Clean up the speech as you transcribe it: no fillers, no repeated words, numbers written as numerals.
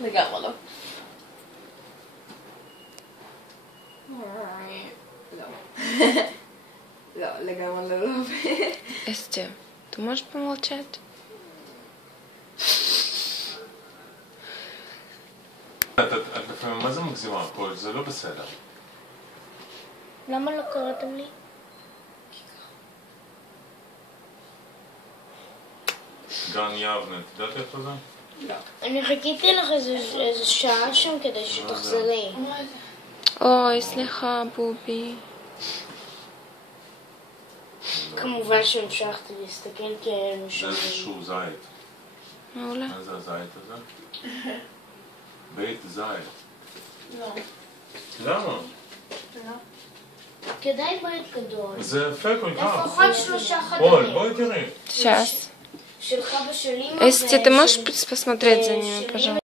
לגמרי לא. לא, לגמרי לא. Эстя, ты можешь помолчать? את לפעמים מה זה מגזימה הכל? זה לא בסדר. למה לא קראתם לי? גן יבנה, את יודעת איפה זה? לא. אני חיכיתי לך איזה שעה שם כדי שתחזרי. אוי, סליחה, בובי. כמובן שהמשכתי להסתכל כי היינו זה שם. איזשהו זית. מעולה. מה זה הזית הזה? בית זית. לא. למה? לא. כדאי בית גדול. זה יפה כל כך. לפחות 3 בואי, חדרים. בואי תראי. Сейчас. שלך ושל אמא. Эстя, ты можешь посмотреть за ними, пожалуйста?